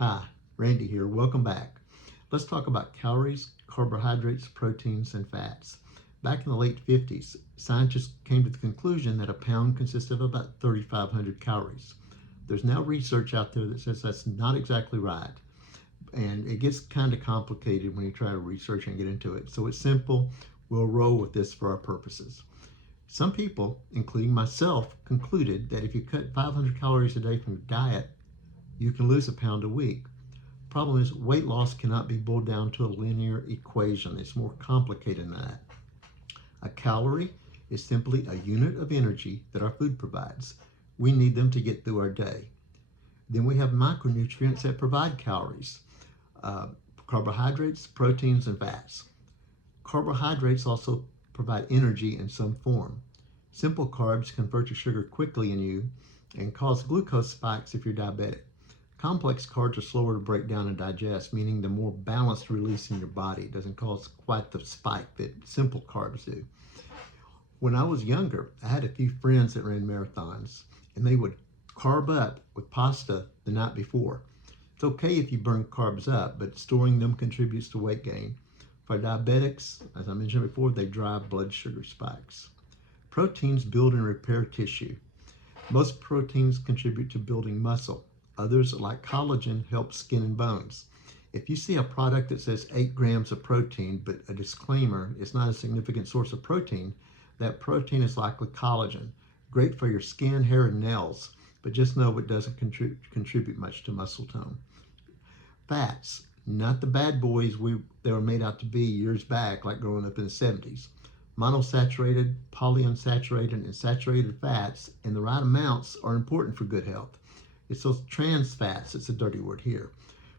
Hi, Randy here. Welcome back. Let's talk about calories, carbohydrates, proteins, and fats. Back in the late 50s, scientists came to the conclusion that a pound consists of about 3,500 calories. There's now research out there that says that's not exactly right, and it gets kind of complicated when you try to research and get into it. So it's simple. We'll roll with this for our purposes. Some people, including myself, concluded that if you cut 500 calories a day from your diet, you can lose a pound a week. Problem is, weight loss cannot be boiled down to a linear equation. It's more complicated than that. A calorie is simply a unit of energy that our food provides. We need them to get through our day. Then we have micronutrients that provide calories, carbohydrates, proteins, and fats. Carbohydrates also provide energy in some form. Simple carbs convert to sugar quickly in you and cause glucose spikes if you're diabetic. Complex carbs are slower to break down and digest, meaning the more balanced release in your body. It doesn't cause quite the spike that simple carbs do. When I was younger, I had a few friends that ran marathons, and they would carb up with pasta the night before. It's okay if you burn carbs up, but storing them contributes to weight gain. For diabetics, as I mentioned before, they drive blood sugar spikes. Proteins build and repair tissue. Most proteins contribute to building muscle. Others, like collagen, help skin and bones. If you see a product that says 8 grams of protein, but a disclaimer, it's not a significant source of protein, that protein is likely collagen. Great for your skin, hair, and nails, but just know it doesn't contribute much to muscle tone. Fats, not the bad boys they were made out to be years back, like growing up in the 70s. Monosaturated, polyunsaturated, and saturated fats in the right amounts are important for good health. It's those trans fats, it's a dirty word here.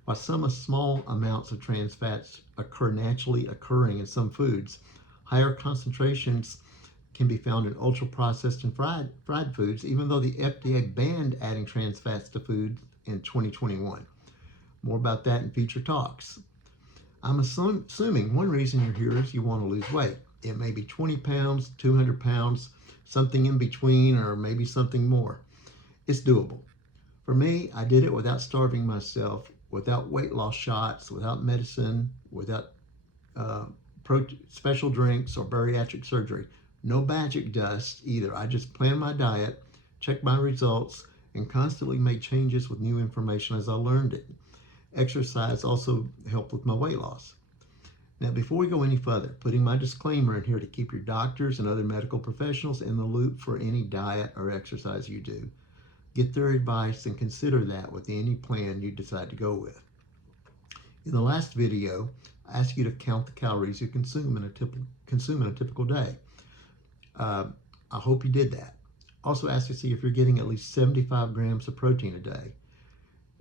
While some small amounts of trans fats occur naturally occurring in some foods, higher concentrations can be found in ultra-processed and fried foods, even though the FDA banned adding trans fats to food in 2021. More about that in future talks. I'm assuming one reason you're here is you want to lose weight. It may be 20 pounds, 200 pounds, something in between, or maybe something more. It's doable. For me, I did it without starving myself, without weight loss shots, without medicine, without special drinks or bariatric surgery. No magic dust either. I just planned my diet, checked my results, and constantly made changes with new information as I learned it. Exercise also helped with my weight loss. Now, before we go any further, putting my disclaimer in here to keep your doctors and other medical professionals in the loop for any diet or exercise you do. Get their advice and consider that with any plan you decide to go with. In the last video, I asked you to count the calories you consume in a typical day. I hope you did that. Also asked to see if you're getting at least 75 grams of protein a day.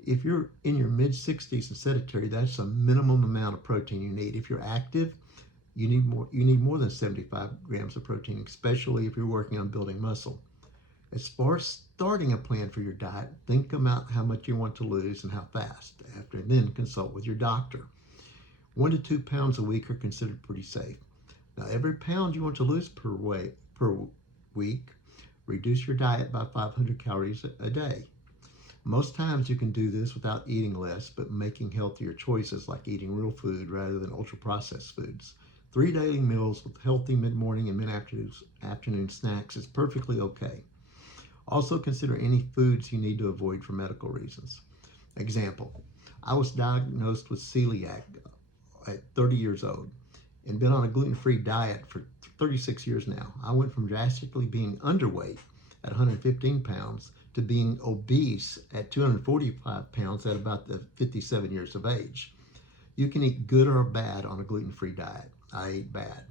If you're in your mid-60s and sedentary, that's a minimum amount of protein you need. If you're active, you need more than 75 grams of protein, especially if you're working on building muscle. As far as starting a plan for your diet, think about how much you want to lose and how fast. After then, consult with your doctor. 1 to 2 pounds a week are considered pretty safe. Now, every pound you want to lose per week, reduce your diet by 500 calories a day. Most times you can do this without eating less, but making healthier choices like eating real food rather than ultra-processed foods. 3 daily meals with healthy mid-morning and mid-afternoon snacks is perfectly okay. Also consider any foods you need to avoid for medical reasons. Example, I was diagnosed with celiac at 30 years old and been on a gluten-free diet for 36 years now. I went from drastically being underweight at 115 pounds to being obese at 245 pounds at about the 57 years of age. You can eat good or bad on a gluten-free diet. I ate bad.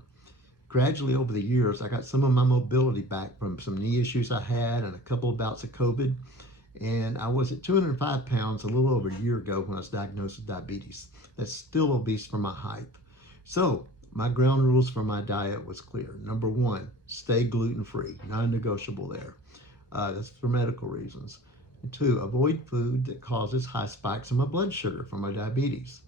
Gradually over the years, I got some of my mobility back from some knee issues I had and a couple of bouts of COVID. And I was at 205 pounds a little over a year ago when I was diagnosed with diabetes. That's still obese for my height. So my ground rules for my diet was clear. Number 1, stay gluten-free, non-negotiable there. That's for medical reasons. And 2, avoid food that causes high spikes in my blood sugar from my diabetes.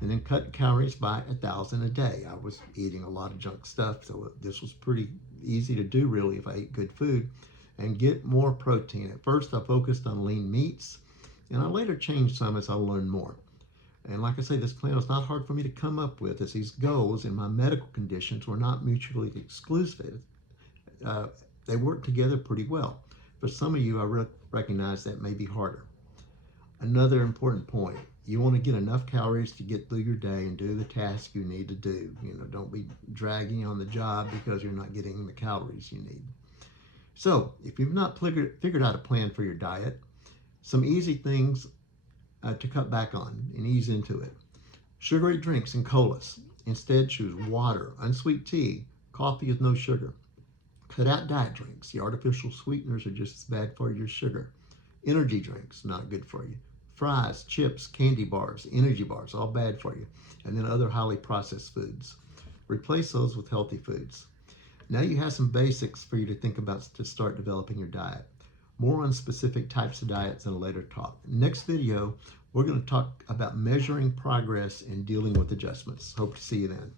And then cut calories by 1,000 a day. I was eating a lot of junk stuff, so this was pretty easy to do really if I ate good food. And get more protein. At first I focused on lean meats And I later changed some as I learned more. And like I say, this plan was not hard for me to come up with, as these goals and my medical conditions were not mutually exclusive. Uh, they work together pretty well. For some of you, I recognize that may be harder. Another important point, you want to get enough calories to get through your day and do the task you need to do. Don't be dragging on the job because you're not getting the calories you need. So, if you've not figured out a plan for your diet, some easy things to cut back on and ease into it. Sugary drinks and colas. Instead, choose water, unsweet tea, coffee with no sugar. Cut out diet drinks. The artificial sweeteners are just as bad for you as sugar. Energy drinks, not good for you. Fries, chips, candy bars, energy bars, all bad for you. And then other highly processed foods. Replace those with healthy foods. Now you have some basics for you to think about to start developing your diet. More on specific types of diets in a later talk. Next video, we're going to talk about measuring progress and dealing with adjustments. Hope to see you then.